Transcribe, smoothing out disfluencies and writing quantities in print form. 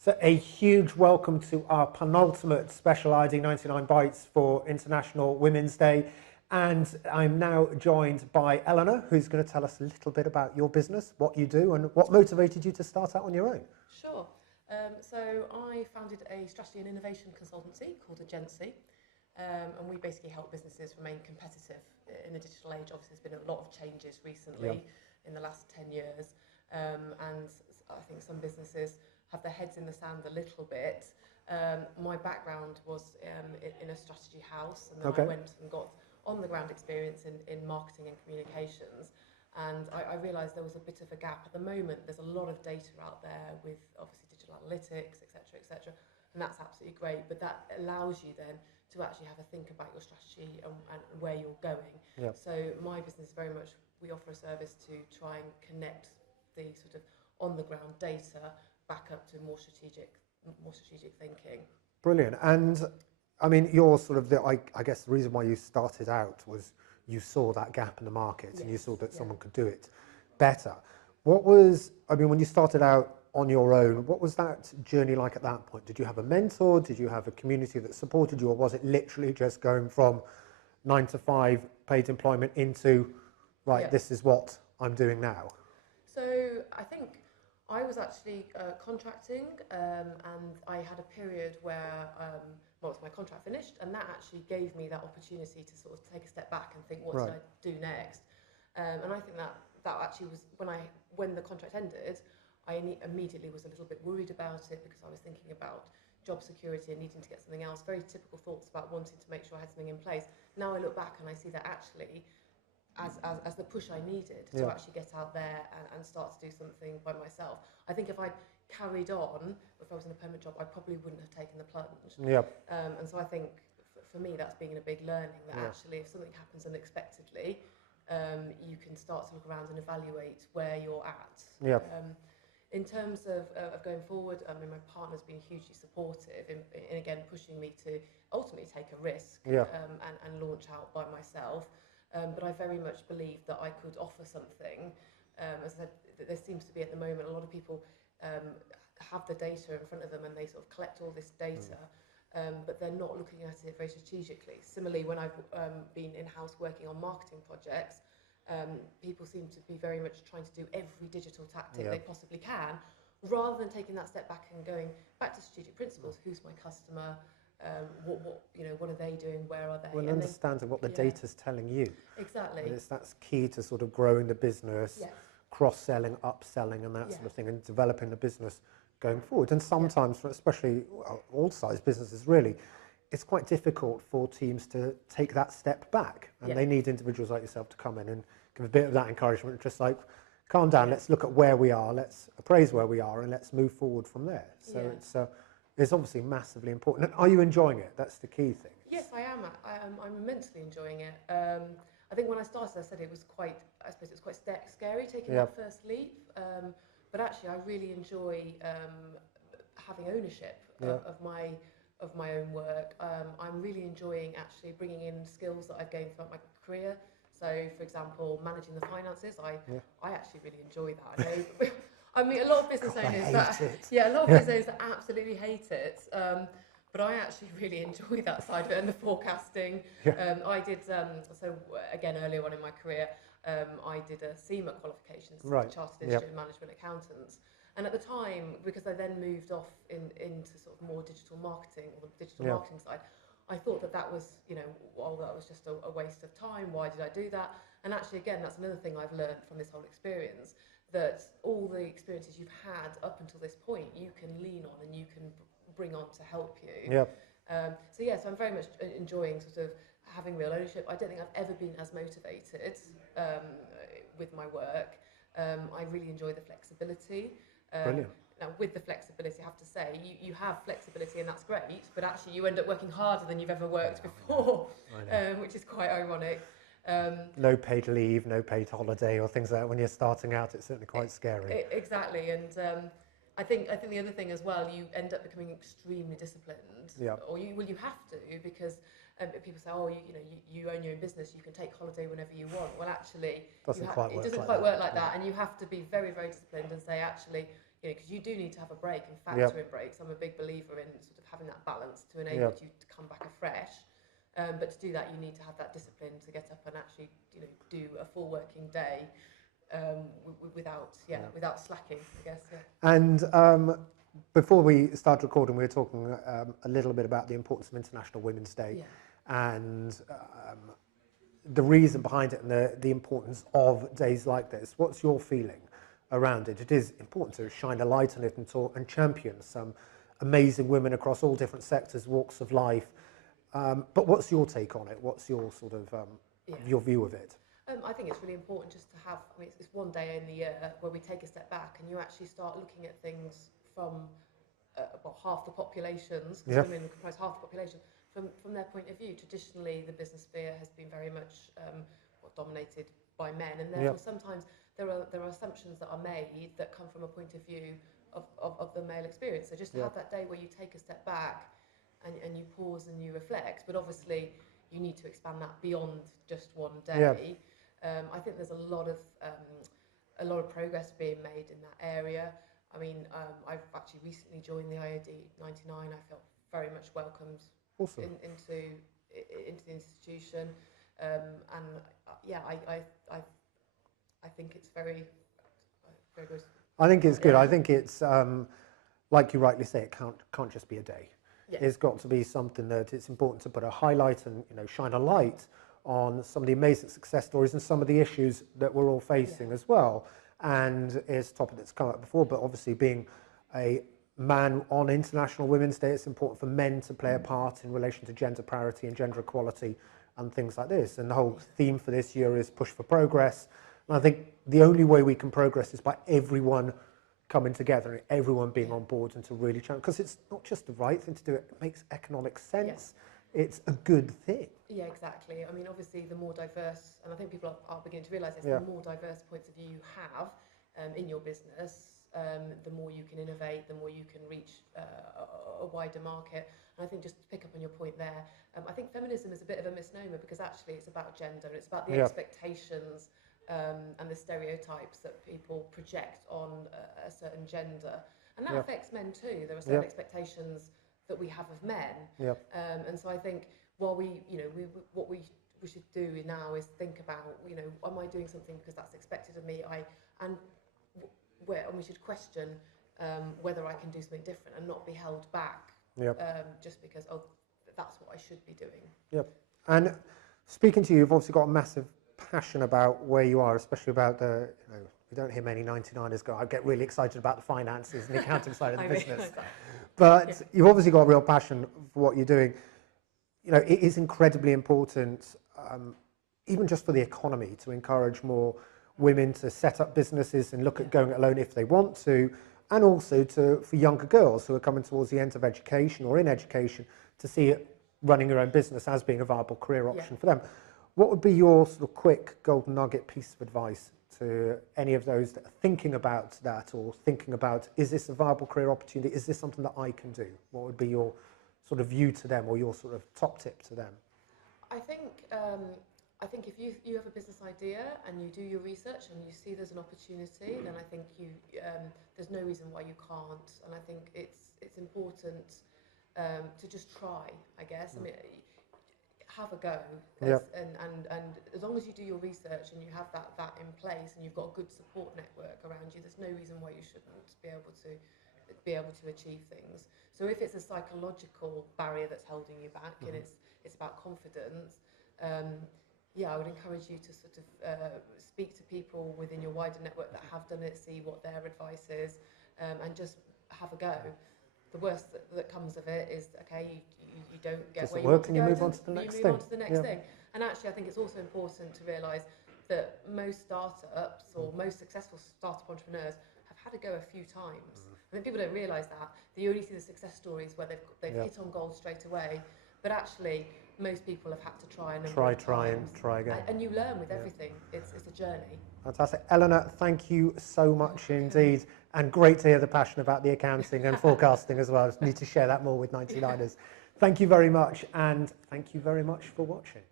So a huge welcome to our penultimate special IoD99Bites for International Women's Day. And I'm now joined by Eleanor, who's going to tell us a little bit about your business, what you do, and what motivated you to start out on your own. Sure. So I founded a strategy and innovation consultancy called Agensi, and we basically help businesses remain competitive in the digital age. Obviously, there's been a lot of changes recently in the last 10 years, and I think some businesses have their heads in the sand a little bit. My background was in a strategy house, and then I went and got on-the-ground experience in marketing and communications. And I realised there was a bit of a gap. At the moment, there's a lot of data out there with obviously digital analytics, etc., and that's absolutely great. But that allows you then to actually have a think about your strategy and where you're going. Yep. So my business very much, we offer a service to try and connect the sort of on-the-ground data back up to more strategic thinking. Brilliant. And I mean, you're sort of I guess the reason why you started out was you saw that gap in the market, and you saw that someone could do it better. What was, I mean, when you started out on your own, what was that journey like at that point? Did you have a mentor? Did you have a community that supported you? Or was it literally just going from 9 to 5 paid employment into, this is what I'm doing now? So I think I was actually contracting, and I had a period where my contract finished, and that actually gave me that opportunity to sort of take a step back and think, what did I do next? And I think that actually was when the contract ended, I immediately was a little bit worried about it because I was thinking about job security and needing to get something else. Very typical thoughts about wanting to make sure I had something in place. Now I look back and I see that actually, as the push I needed to actually get out there and start to do something by myself. I think if I'd carried on, if I was in a permanent job, I probably wouldn't have taken the plunge. And so I think for me that's been a big learning that actually if something happens unexpectedly, you can start to look around and evaluate where you're at. In terms of going forward, I mean, my partner's been hugely supportive in again pushing me to ultimately take a risk and launch out by myself. But I very much believe that I could offer something. As I said, there seems to be at the moment a lot of people have the data in front of them and they sort of collect all this data, but they're not looking at it very strategically. Similarly, when I've been in-house working on marketing projects, people seem to be very much trying to do every digital tactic they possibly can, rather than taking that step back and going back to strategic principles. Who's my customer? What are they doing? Where are they? Well, understanding what the data's telling you. Exactly. And that's key to sort of growing the business, cross-selling, upselling, and that sort of thing, and developing the business going forward. And sometimes, for especially all size businesses, really, it's quite difficult for teams to take that step back, and they need individuals like yourself to come in and give a bit of that encouragement, just like, calm down, let's look at where we are, let's appraise where we are, and let's move forward from there. So it's obviously massively important. And are you enjoying it? That's the key thing. Yes, I am. I'm immensely enjoying it. I think when I started, I said it was quite scary taking that first leap. But actually, I really enjoy having ownership of my own work. I'm really enjoying actually bringing in skills that I've gained throughout my career. So, for example, managing the finances, I actually really enjoy that. I know. I mean, a lot of business owners that absolutely hate it. But I actually really enjoy that side of it, and the forecasting. I did so again earlier on in my career. I did a CIMA qualifications, Chartered Institute of Management Accountants. And at the time, because I then moved off into sort of more digital marketing or the digital marketing side, I thought that was, that was just a waste of time. Why did I do that? And actually, again, that's another thing I've learned from this whole experience, that all the experiences you've had up until this point, you can lean on and you can bring on to help you. So I'm very much enjoying sort of having real ownership. I don't think I've ever been as motivated with my work. I really enjoy the flexibility. Brilliant. Now, with the flexibility, I have to say, you have flexibility and that's great, but actually you end up working harder than you've ever worked before, which is quite ironic. No paid leave, no paid holiday or things like that. When you're starting out, it's certainly quite scary. Exactly, and I think the other thing as well, you end up becoming extremely disciplined, or you have to, because people say, you own your own business, you can take holiday whenever you want. Well, actually, it doesn't quite work like that, and you have to be very, very disciplined and say, actually, you know, because you do need to have a break and factor in breaks. I'm a big believer in sort of having that balance to enable you to come back afresh. But to do that, you need to have that discipline to get up and actually, you know, do a full working day without slacking, I guess. Yeah. And before we start recording, we were talking a little bit about the importance of International Women's Day and the reason behind it and the importance of days like this. What's your feeling around it? It is important to shine a light on it and champion some amazing women across all different sectors, walks of life. But what's your take on it? What's your sort of your view of it? I think it's really important just to have, I mean, it's one day in the year where we take a step back and you actually start looking at things from half the populations, because women comprise half the population, from their point of view. Traditionally, the business sphere has been very much dominated by men, and therefore sometimes there are assumptions that are made that come from a point of view of the male experience. So just to have that day where you take a step back and you pause and you reflect, but obviously you need to expand that beyond just one day. I think there's a lot of progress being made in that area. I mean, I've actually recently joined the IoD99. I felt very much welcomed into the institution, and I think it's very good. I think it's good. I think it's like you rightly say, it can't just be a day. It's got to be something that it's important to put a highlight and, you know, shine a light on some of the amazing success stories and some of the issues that we're all facing as well. And it's a topic that's come up before, but obviously being a man on International Women's Day, it's important for men to play a part in relation to gender parity and gender equality and things like this. And the whole theme for this year is push for progress. And I think the only way we can progress is by everyone coming together and everyone being on board and to really challenge, because it's not just the right thing to do, it makes economic sense. It's a good thing. Yeah, exactly. I mean, obviously, the more diverse, and I think people are beginning to realise this, the more diverse points of view you have in your business, the more you can innovate, the more you can reach a wider market. And I think just to pick up on your point there, I think feminism is a bit of a misnomer, because actually it's about gender and it's about the expectations and the stereotypes that people project on a certain gender. And that affects men too. There are certain expectations that we have of men. And so I think while what we should do now is think about, you know, am I doing something because that's expected of me? And we should question whether I can do something different and not be held back just because, that's what I should be doing. And speaking to you, you've obviously got a massive passion about where you are, especially about the, you know, we don't hear many 99ers go, I get really excited about the finances and the accounting side of the business. But you've obviously got a real passion for what you're doing. You know, it is incredibly important, even just for the economy, to encourage more women to set up businesses and look at going it alone if they want to, and also for younger girls who are coming towards the end of education or in education to see running your own business as being a viable career option for them. What would be your sort of quick golden nugget piece of advice to any of those that are thinking about that, or thinking about, is this a viable career opportunity? Is this something that I can do? What would be your sort of view to them, or your sort of top tip to them? I think if you have a business idea and you do your research and you see there's an opportunity, then I think there's no reason why you can't. And I think it's important to just try, I guess. I mean, have a go, and as long as you do your research and you have that in place and you've got a good support network around you, there's no reason why you shouldn't be able to achieve things. So if it's a psychological barrier that's holding you back and it's about confidence, I would encourage you to sort of speak to people within your wider network that have done it, see what their advice is, and just have a go. The worst that comes of it is, okay, you don't get where you want to go, and you move on to the next thing. You move on to the next thing. And actually, I think it's also important to realise that most startups or most successful startup entrepreneurs have had to go a few times. I think people don't realise that. They only see the success stories where they've hit on goals straight away. But actually, most people have had to try a number of times. Try again. And you learn with everything. It's a journey. Fantastic. Eleanor, thank you so much indeed. And great to hear the passion about the accounting and forecasting as well. I need to share that more with 99ers. Thank you very much, and thank you very much for watching.